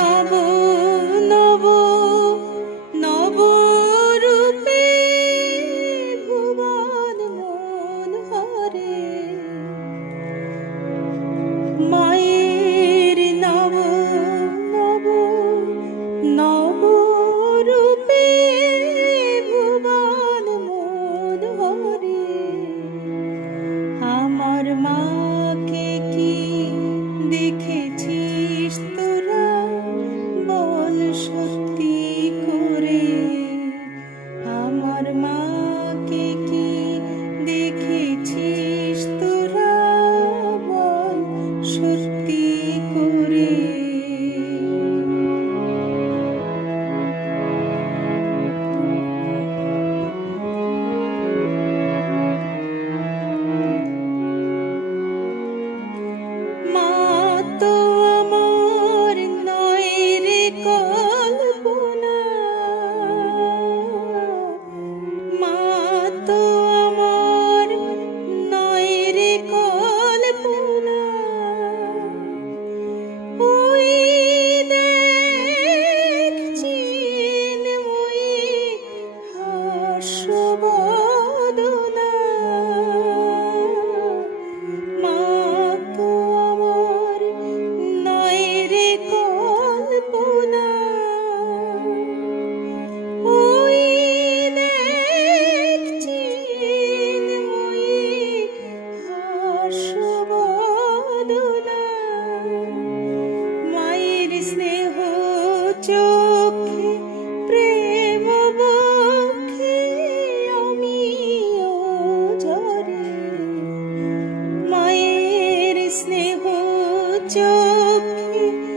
love. Thank you.